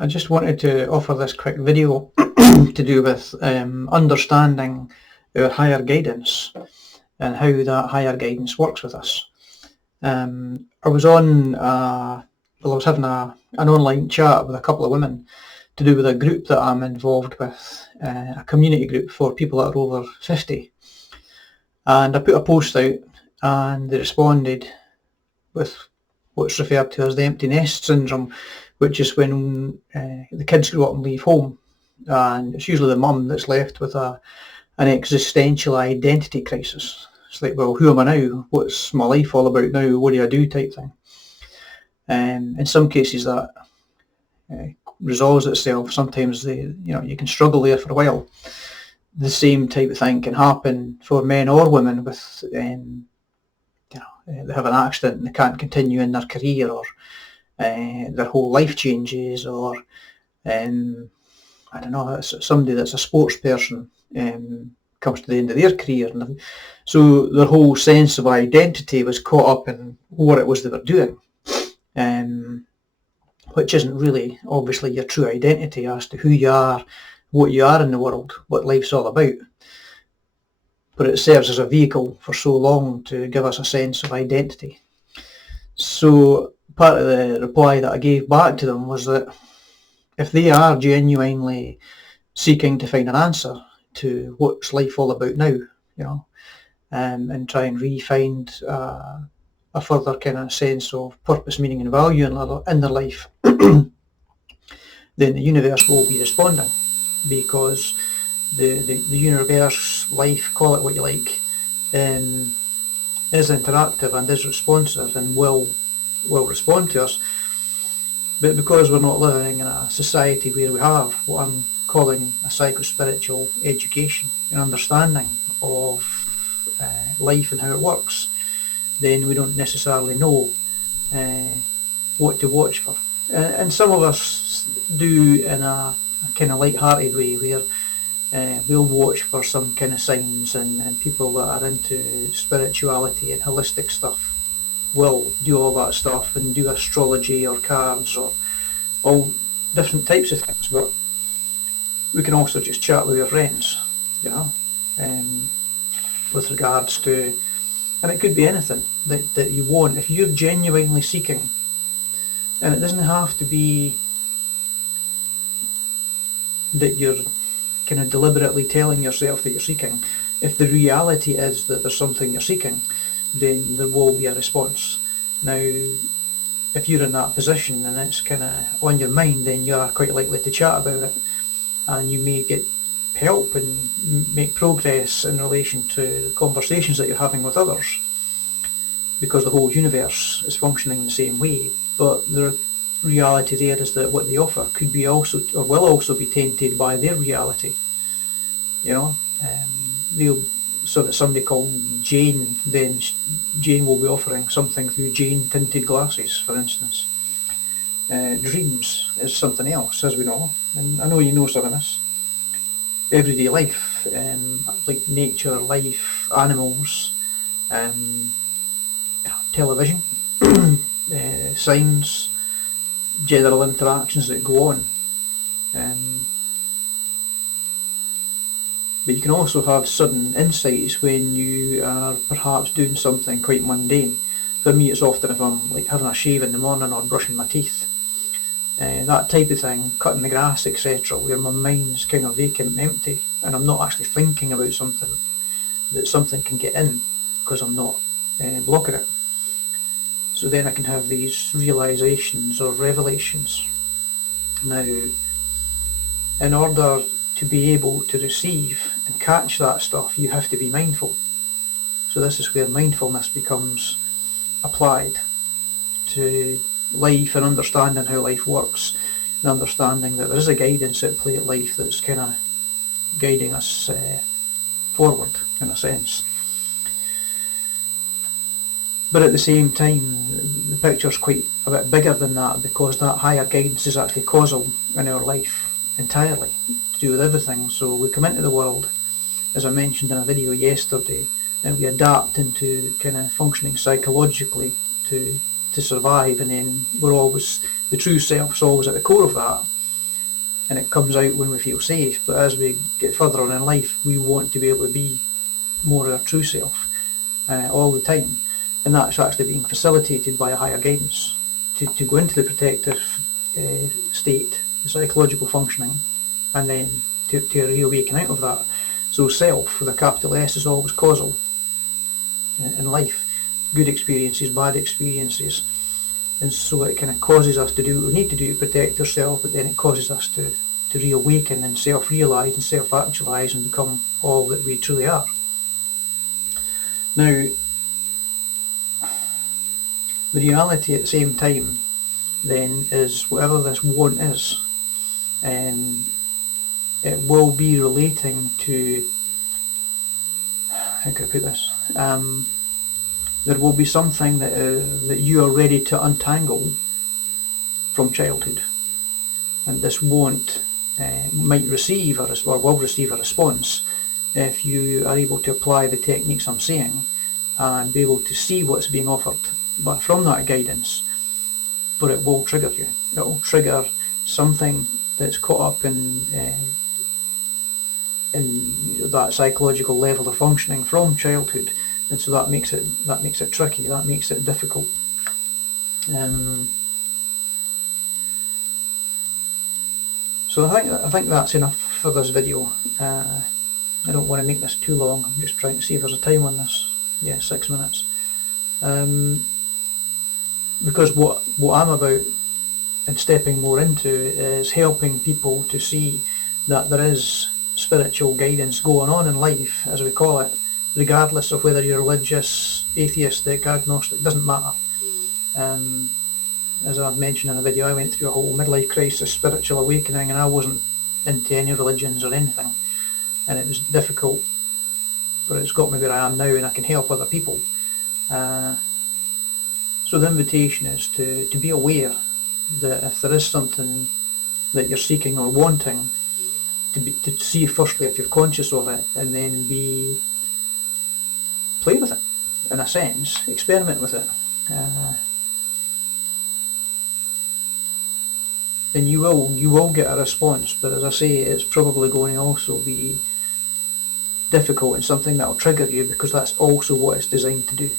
I just wanted to offer this quick video to do with understanding our higher guidance and how that higher guidance works with us. I was on, I was having an online chat with a couple of women to do with a group that I'm involved with, a community group for people that are over 50. And I put a post out and they responded with what's referred to as the empty nest syndrome, which is when the kids grow up and leave home, and it's usually the mum that's left with an existential identity crisis. It's like, well, who am I now? What's my life all about now? What do I do? Type thing. In some cases that resolves itself. Sometimes you can struggle there for a while. The same type of thing can happen for men or women with they have an accident and they can't continue in their career, or their whole life changes, or I don't know, somebody that's a sports person comes to the end of their career, and so their whole sense of identity was caught up in what it was they were doing, which isn't really obviously your true identity as to who you are, what you are in the world, what life's all about. But it serves as a vehicle for so long to give us a sense of identity. So part of the reply that I gave back to them was that if they are genuinely seeking to find an answer to what's life all about now, and try and re-find a further kind of sense of purpose, meaning and value in their life, then the universe will be responding, because the universe, life, call it what you like, is interactive and is responsive and will respond to us. But because we're not living in a society where we have what I'm calling a psycho-spiritual education and understanding of life and how it works, then we don't necessarily know what to watch for. And some of us do in a kind of light-hearted way, where we'll watch for some kind of signs, and people that are into spirituality and holistic stuff will do all that stuff and do astrology or cards or all different types of things. But we can also just chat with your friends, with regards to, and it could be anything that you want. If you're genuinely seeking, and it doesn't have to be that you're kind of deliberately telling yourself that you're seeking. If the reality is that there's something you're seeking, then there will be a response. Now, if you're in that position and it's kind of on your mind, then you are quite likely to chat about it, and you may get help and make progress in relation to the conversations that you're having with others, because the whole universe is functioning the same way. But the reality there is that what they offer could be also, or will also be, tainted by their reality. So if it's somebody called Jane, then Jane will be offering something through Jane tinted glasses, for instance. Dreams is something else, as we know, and I know you know some of this. Everyday life, like nature, life, animals, television, signs, general interactions that go on. But you can also have sudden insights when you are perhaps doing something quite mundane. For me, it's often if I'm like having a shave in the morning or brushing my teeth, that type of thing, cutting the grass, etc., where my mind's kind of vacant and empty, and I'm not actually thinking about something, that something can get in because I'm not blocking it. So then I can have these realizations or revelations. Now, in order to be able to receive and catch that stuff, you have to be mindful. So this is where mindfulness becomes applied to life and understanding how life works, and understanding that there is a guidance at play at life that's kind of guiding us forward, in a sense. But at the same time, the picture's quite a bit bigger than that, because that higher guidance is actually causal in our life entirely, to do with everything. So we come into the world, as I mentioned in a video yesterday, and we adapt into kind of functioning psychologically to survive, and then we're always, the true self's always at the core of that, and it comes out when we feel safe, but as we get further on in life, we want to be able to be more our true self all the time, and that's actually being facilitated by a higher guidance to go into the protective state, the psychological functioning, and then to reawaken out of that. So self with a capital S is always causal in life, good experiences, bad experiences, and so it kind of causes us to do what we need to do to protect ourselves, but then it causes us to reawaken and self-realise and self-actualise and become all that we truly are. Now, the reality at the same time then is whatever this want is, it will be relating to, how can I put this, there will be something that you are ready to untangle from childhood, and this want might receive or will receive a response if you are able to apply the techniques I'm saying and be able to see what's being offered but from that guidance. But it will trigger you. It will trigger something that's caught up in that psychological level of functioning from childhood, and so that makes it tricky. That makes it difficult. So I think that's enough for this video. I don't want to make this too long. I'm just trying to see if there's a time on this. Yeah, 6 minutes. Because what I'm about and stepping more into is helping people to see that there is spiritual guidance going on in life, as we call it, regardless of whether you're religious, atheistic, agnostic, doesn't matter. As I've mentioned in a video, I went through a whole midlife crisis, spiritual awakening, and I wasn't into any religions or anything, and it was difficult, but it's got me where I am now, and I can help other people. So the invitation is to be aware that if there is something that you're seeking or wanting, to see firstly if you're conscious of it, and then play with it, in a sense, experiment with it. And you will get a response, but as I say, it's probably going to also be difficult and something that will trigger you, because that's also what it's designed to do.